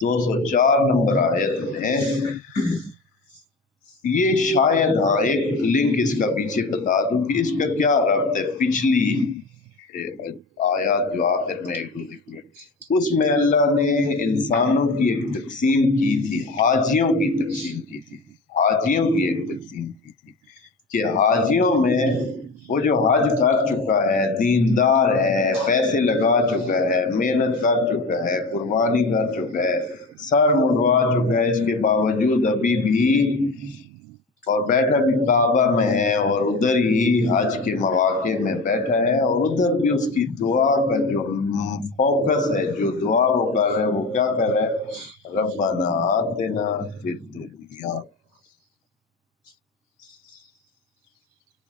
204 number آیت میں یہ شاید ایک لنک اس کا پیچھے بتا دوں کہ اس کا کیا ربط ہے پچھلی آیات جو آخر میں ایک دو ذکر ہے، اس میں اللہ نے انسانوں کی ایک تقسیم کی تھی، حاجیوں کی تقسیم کی تھی، حاجیوں کی ایک تقسیم کی تھی کہ حاجیوں میں وہ جو حج کر چکا ہے، دیندار ہے، پیسے لگا چکا ہے، محنت کر چکا ہے، قربانی کر چکا ہے، سر منڈوا چکا ہے، اس کے باوجود ابھی بھی اور بیٹھا بھی کعبہ میں ہے اور ادھر ہی حج کے مواقع میں بیٹھا ہے، اور ادھر بھی اس کی دعا کا جو فوکس ہے، جو دعا وہ کر رہا ہے، وہ کیا کر رہا ہے؟ ربنا آتنا فی الدنیا۔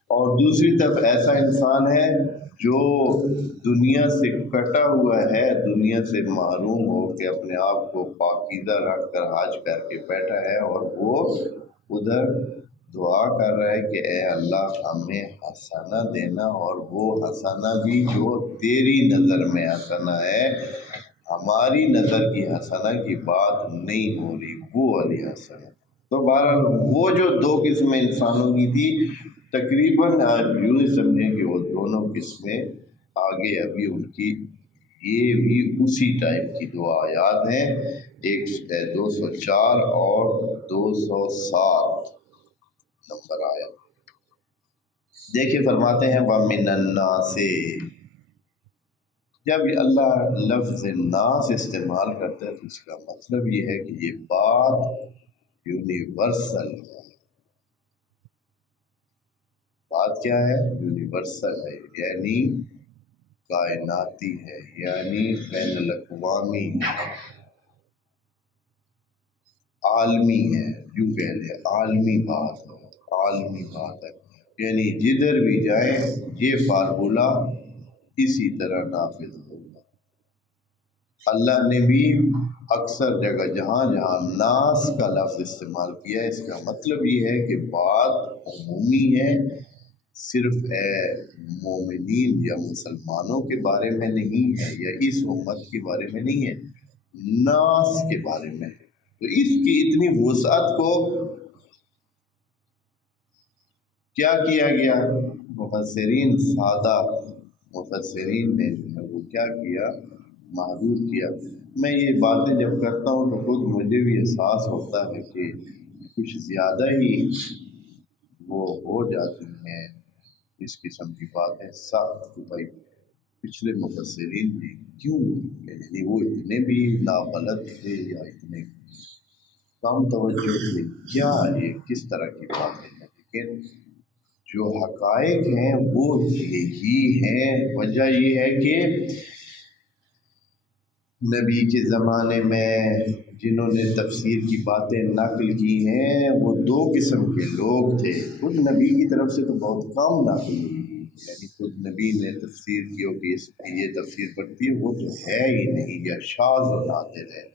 اور دوسری طرف ایسا انسان ہے جو دنیا سے کٹا ہوا ہے، دنیا سے محروم ہو کے اپنے آپ کو پاکیزہ رکھ کر حج کر کے بیٹھا ہے، اور وہ ادھر دعا کر رہا ہے کہ اے اللہ ہمیں حسنہ دینا، اور وہ حسنہ بھی جو تیری نظر میں حسنہ ہے، ہماری نظر کی حسنہ کی بات نہیں ہو رہی، وہ والی حسنہ۔ تو بہرحال وہ جو دو قسمیں انسانوں کی تھی، تقریباً آپ یوں سمجھیں کہ وہ دونوں قسمیں آگے ابھی ان کی یہ بھی اسی ٹائپ کی دو آیات ہیں، ایک 204 اور 207 نمبر آیت۔ دیکھیں فرماتے ہیں وَمِنَ النَّاسِ، جب اللہ لفظ ناس استعمال کرتا ہے تو اس کا مطلب یہ ہے کہ یہ بات یونیورسل ہے۔ بات کیا ہے؟ یونیورسل ہے، یعنی کائناتی ہے، یعنی بین الاقوامی ہے، عالمی ہے، یوں کہہ لیں عالمی بات ہے، عالمی بات ہے، یعنی جدھر بھی جائیں یہ فارمولہ اسی طرح نافذ ہوگا۔ اللہ نے بھی اکثر جگہ جہاں جہاں ناس کا لفظ استعمال کیا ہے، اس کا مطلب یہ ہے کہ بات عمومی ہے، صرف مومنین یا مسلمانوں کے بارے میں نہیں ہے، یا اس امت کے بارے میں نہیں ہے، ناس کے بارے میں ہے۔ تو اس کی اتنی وسعت کو کیا کیا گیا؟ مفسرین، سادہ مفسرین نے جو ہے وہ کیا کیا؟ محدود کیا۔ میں یہ باتیں جب کرتا ہوں تو خود مجھے بھی احساس ہوتا ہے کہ کچھ زیادہ ہی وہ ہو جاتی ہیں اس قسم کی باتیں سخت، کہ بھائی پچھلے مفسرین بھی کیوں، یعنی وہ اتنے بھی ناغلط تھے یا اتنے کم توجہ تھے کیا؟ یہ کس طرح کی باتیں ہیں؟ لیکن جو حقائق ہیں وہ یہی ہیں۔ وجہ یہ ہے کہ نبی کے زمانے میں جنہوں نے تفسیر کی باتیں نقل کی ہیں وہ دو قسم کے لوگ تھے۔ خود نبی کی طرف سے تو بہت کم نقل ہوئی، یعنی خود نبی نے تفسیر کی ہو کہ اس کی یہ تفسیر پڑتی ہے، وہ تو ہے ہی نہیں، یا شاذ و نادر ہے۔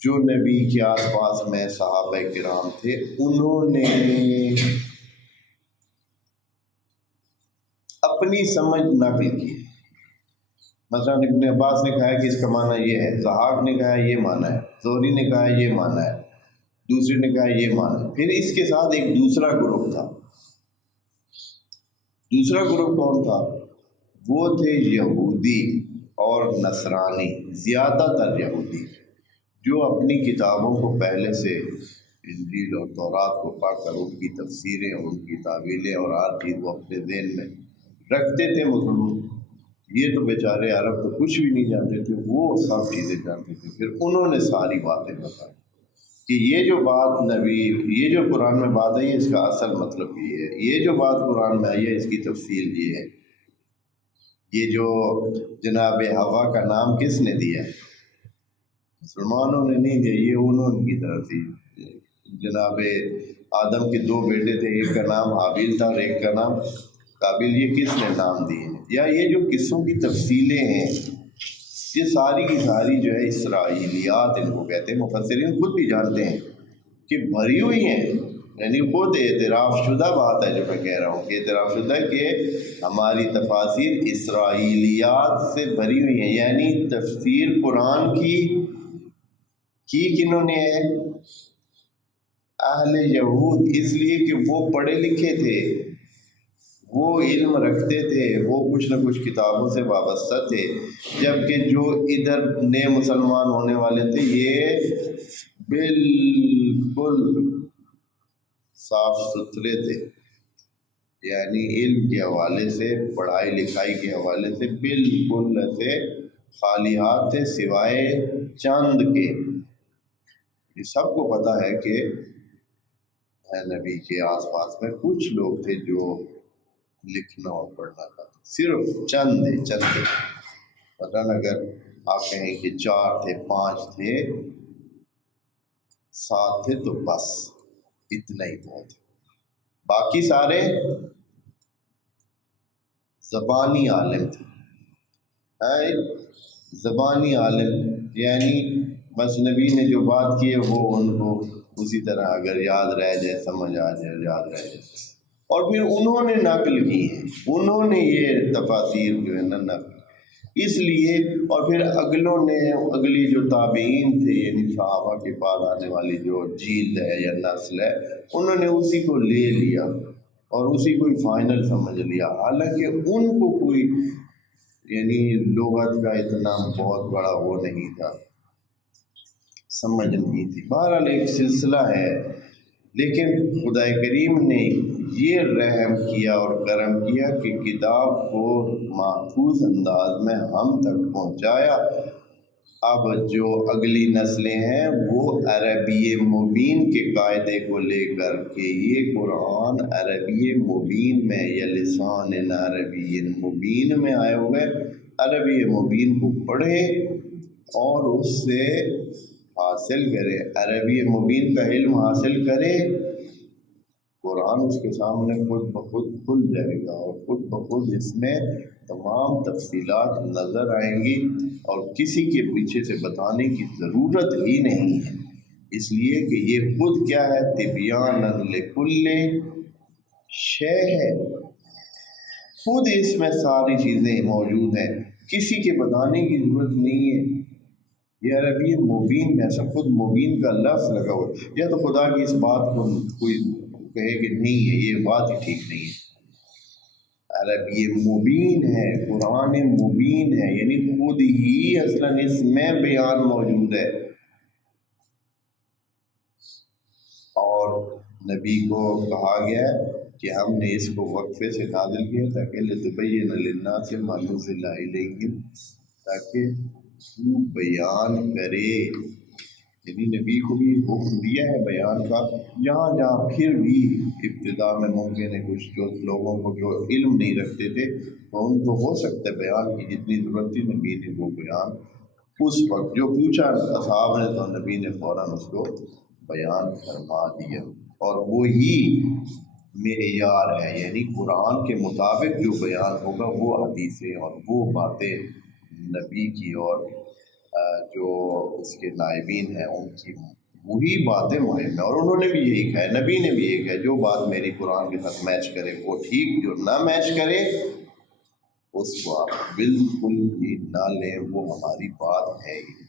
جو نبی کے آس پاس میں صحابہ کرام تھے انہوں نے اپنی سمجھ نقل کی۔ مثلا ابن عباس نے کہا ہے کہ اس کا معنی یہ ہے، ضحاک نے کہا ہے یہ معنی ہے، زہری نے کہا ہے یہ معنی ہے، دوسرے نے کہا ہے یہ معنی ہے۔ پھر اس کے ساتھ ایک دوسرا گروپ تھا۔ دوسرا گروپ کون تھا؟ وہ تھے یہودی اور نصرانی، زیادہ تر یہودی، جو اپنی کتابوں کو پہلے سے انجیل اور تورات کو پڑھ کر ان کی تفسیریں، ان کی تعویلیں اور ہر چیز وہ اپنے ذہن میں رکھتے تھے۔ مسلمان یہ تو بیچارے عرب تو کچھ بھی نہیں جانتے تھے، وہ سب چیزیں جانتے تھے۔ پھر انہوں نے ساری باتیں بتائی کہ یہ جو بات نبی، یہ جو قرآن میں بات ہے اس کا اصل مطلب یہ ہے، یہ جو بات قرآن میں آئی ہے اس کی تفصیل یہ ہے۔ یہ جو جناب حوا کا نام کس نے دیا؟ مسلمانوں نے نہیں دیا، یہ انہوں کی طرف تھی۔ جناب آدم کے دو بیٹے تھے، ایک کا نام حابیل تھا اور ایک کا نام قابیل، یہ کس نے نام دیے؟ یا یہ جو قصوں کی تفصیلیں ہیں یہ ساری کی ساری جو ہے اسرائیلیات ان کو کہتے ہیں۔ مفسرین خود بھی جانتے ہیں کہ بھری ہوئی ہیں، یعنی خود اعتراف شدہ بات ہے جو میں کہہ رہا ہوں، کہ اعتراف شدہ ہے کہ ہماری تفاسیر اسرائیلیات سے بھری ہوئی ہیں، یعنی تفسیر قرآن کی کی کنہوں نے ہے؟ اہل یہود، اس لیے کہ وہ پڑھے لکھے تھے، وہ علم رکھتے تھے، وہ کچھ نہ کچھ کتابوں سے وابستہ تھے، جبکہ جو ادھر نئے مسلمان ہونے والے تھے یہ بالکل صاف ستھرے تھے، یعنی علم کے حوالے سے، پڑھائی لکھائی کے حوالے سے بالکل ایسے خالی ہاتھ تھے، سوائے چند کے۔ یہ سب کو پتہ ہے کہ نبی کے آس پاس میں کچھ لوگ تھے جو لکھنا اور پڑھنا تھا، صرف چند تھے، چند تھے، مثلاً اگر آپ کہیں کہ 4 تھے، 5 تھے، 7 تھے تو بس اتنا ہی بہت ہے، باقی سارے زبانی عالم تھے، زبانی عالم، یعنی بس نبی نے جو بات کی ہے وہ ان کو اسی طرح اگر یاد رہ جائے، سمجھ آ جائے، یاد رہ جائے، اور پھر انہوں نے نقل کی ہے، انہوں نے یہ تفاسیر جو ہے نا نقل، اس لیے اور پھر اگلوں نے، اگلی جو تابعین تھے یعنی صحابہ کے بعد آنے والی جو جیل ہے یا نسل ہے، انہوں نے اسی کو لے لیا اور اسی کو فائنل سمجھ لیا، حالانکہ ان کو کوئی یعنی لغت کا اتنا بہت بڑا وہ نہیں تھا، سمجھ نہیں تھی۔ بہرحال ایک سلسلہ ہے، لیکن خدا کریم نے یہ رحم کیا اور کرم کیا کہ کتاب کو محفوظ انداز میں ہم تک پہنچایا۔ اب جو اگلی نسلیں ہیں وہ عربی مبین کے قاعدے کو لے کر کے یہ قرآن عربی مبین میں یا لسان عربی مبین میں آئے ہوئے، عربی مبین کو پڑھے اور اس سے حاصل کرے، عربی مبین کا علم حاصل کرے، قرآن اس کے سامنے خود بخود کھل جائے گا اور خود بخود اس میں تمام تفصیلات نظر آئیں گی اور کسی کے پیچھے سے بتانے کی ضرورت ہی نہیں ہے، اس لیے کہ یہ خود کیا ہے، تبیانا لکل شے ہے، خود اس میں ساری چیزیں موجود ہیں، کسی کے بتانے کی ضرورت نہیں ہے۔ یہ عربی مبین میں ایسا خود مبین کا لفظ لگا ہوا ہے، یا تو خدا کی اس بات کو کوئی کہے کہ نہیں ہے، یہ بات ہی ٹھیک نہیں ہے۔ عربی مبین ہے، قرآن مبین ہے، یعنی خود ہی اصلاً اس میں بیان موجود ہے، اور نبی کو کہا گیا ہے کہ ہم نے اس کو وقفے سے نازل کیا تاکہ لتبین للناس ما نزل الیہم، تاکہ تو بیان کرے، یعنی نبی کو بھی حکم دیا ہے بیان کا، جہاں جہاں پھر بھی ابتدا میں ممکن ہے کچھ جو لوگوں کو جو علم نہیں رکھتے تھے تو ان کو ہو سکتا ہے بیان کی جتنی ضرورت تھی نبی نے وہ بیان اس وقت جو پوچھا اصحاب نے تو نبی نے فوراً اس کو بیان فرما دیا، اور وہی معیار ہے، یعنی قرآن کے مطابق جو بیان ہوگا وہ حدیثیں اور وہ باتیں نبی کی اور جو اس کے نائبین ہیں ان کی وہی باتیں مہم ہیں، اور انہوں نے بھی یہی کہا ہے، نبی نے بھی یہی کہا ہے، جو بات میری قرآن کے ساتھ میچ کرے وہ ٹھیک، جو نہ میچ کرے اس کو آپ بالکل بھی نہ لیں، وہ ہماری بات ہے ہی